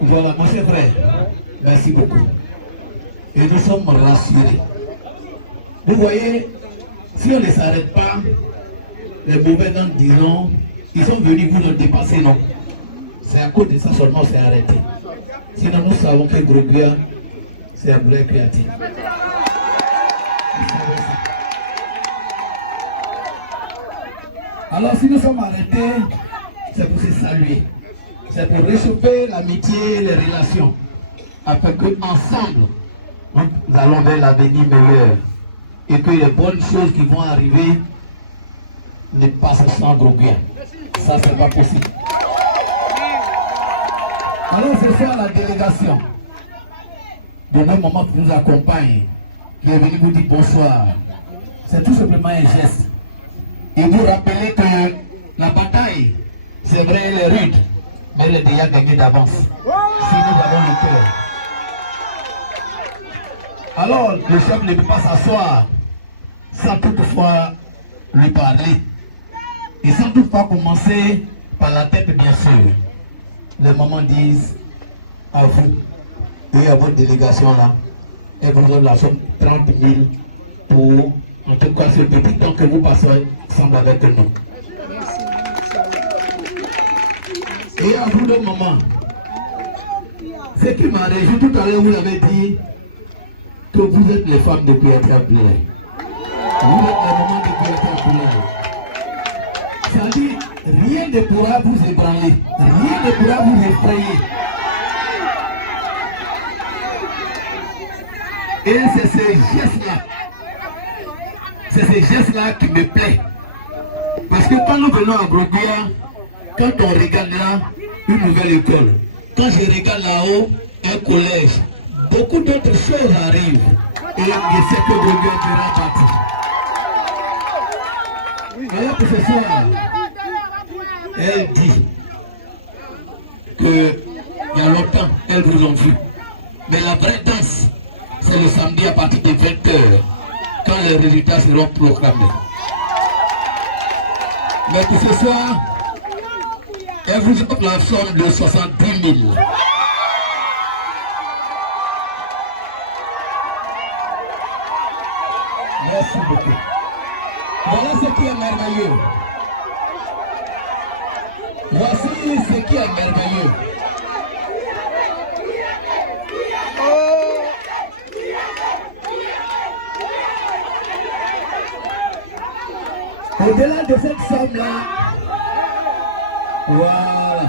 Voilà, mon cher frère, merci beaucoup. Et nous sommes rassurés. Vous voyez, si on ne s'arrête pas, les mauvais dents diront, ils sont venus vous le dépasser, non? C'est à cause de ça seulement c'est arrêté. Sinon nous savons que Grobia, c'est un vrai créatif. Alors si nous sommes arrêtés, c'est pour se saluer. C'est pour réchauffer l'amitié et les relations. Afin qu'ensemble, nous allons vers l'avenir meilleur. Et que les bonnes choses qui vont arriver ne passent sans Grobia. Ça, c'est pas possible. Alors ce soir, la délégation de nos mamans qui nous accompagne, qui est venue vous dire bonsoir, c'est tout simplement un geste. Et vous rappelez que la bataille, c'est vrai, elle est rude, mais elle est déjà gagnée d'avance. Si nous avons le cœur. Alors, le chef ne peut pas s'asseoir sans toutefois lui parler. Et sans toutefois commencer par la tête, bien sûr. Les mamans disent à vous et à votre délégation là, et vous donnez la somme 30 000 pour, en tout cas, ce petit temps que vous passez ensemble avec nous. Et à vous, les mamans, ce qui m'a réjoui tout à l'heure, vous l'avez dit, que vous êtes les femmes de Piatra Blair. Vous êtes les mamans de Piatra Blair. Ça dit, rien ne pourra vous ébranler, rien ne pourra vous effrayer. Et c'est ces gestes-là qui me plaisent. Parce que quand nous venons à Grobia, quand on regarde là, une nouvelle école, quand je regarde là-haut, un collège, beaucoup d'autres choses arrivent. Et je sais que Grobia fera partie. Alors que ce soir, elle dit qu'il y a longtemps, elles vous ont vu. Mais la vraie danse, c'est le samedi à partir de 20h, quand les résultats seront proclamés. Mais pour ce soir, elle vous offre la somme de 70 000. Merci beaucoup. Voilà ce qui est merveilleux. Voici ce qui est merveilleux. Au-delà de cette somme-là, voilà.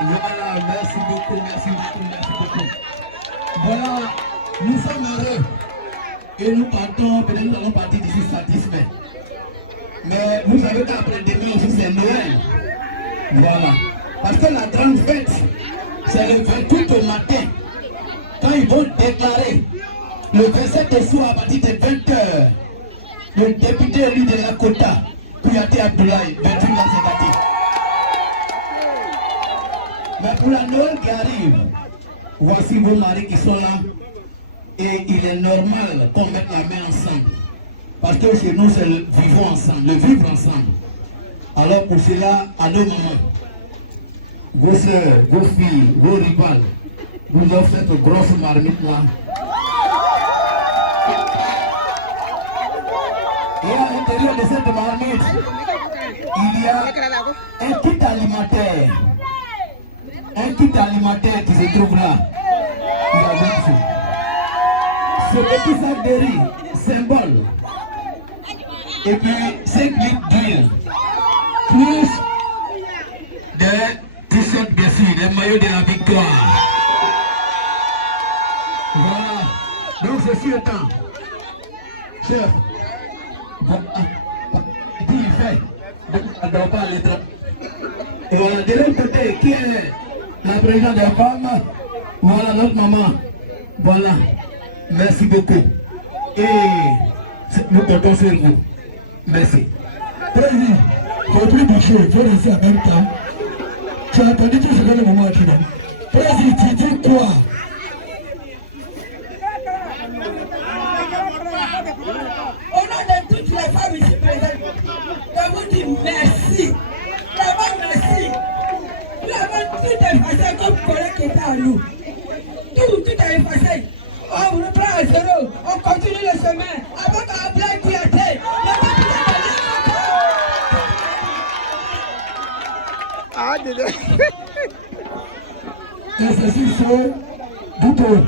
Voilà, merci beaucoup, merci beaucoup, merci beaucoup. Voilà, nous sommes heureux et nous partons, peut-être nous allons partir d'ici satisfaits. Mais vous savez qu'après demain aussi c'est Noël. Voilà, parce que la grande fête, c'est le 28 au matin, quand ils vont déclarer le 27 au soir à partir de 20h, le député élu de la Kota, Kouyaté Abdoulaye, 28 ans c'est. Mais pour la Noël qui arrive, voici vos maris qui sont là. Et il est normal qu'on mette la main ensemble. Parce que chez nous, c'est le vivons ensemble, le vivre ensemble. Alors pour cela, à nos mamans, vos soeurs, vos filles, vos rivales, vous offrent cette grosse marmite là. Et à l'intérieur de cette marmite, il y a un kit alimentaire. Un kit alimentaire qui se trouve là. Il y a beaucoup. Ce petit sac de riz, symbole. Et puis 5 litres d'huile. Plus de maillot de la victoire. Voilà. Donc ceci étant, chef, il fait, on ne doit pas aller trop. Et voilà, de l'autre côté, qui est la présidente des femmes? Voilà notre maman. Voilà. Merci beaucoup. Et nous comptons sur vous. Merci. Président, il ne faut plus bouger, il faut rester en même temps. Tu as entendu tout ce que le moment a dit. Président, tu dis quoi? Au nom de toutes les femmes ici présentes, je vous dis merci. Vraiment merci. Nous avons tout effacé comme collègue qui était à nous. Tout est effacé. On vous reprend à zéro. On continue le chemin avec un blague qui a été. Et ceci, c'est du tout.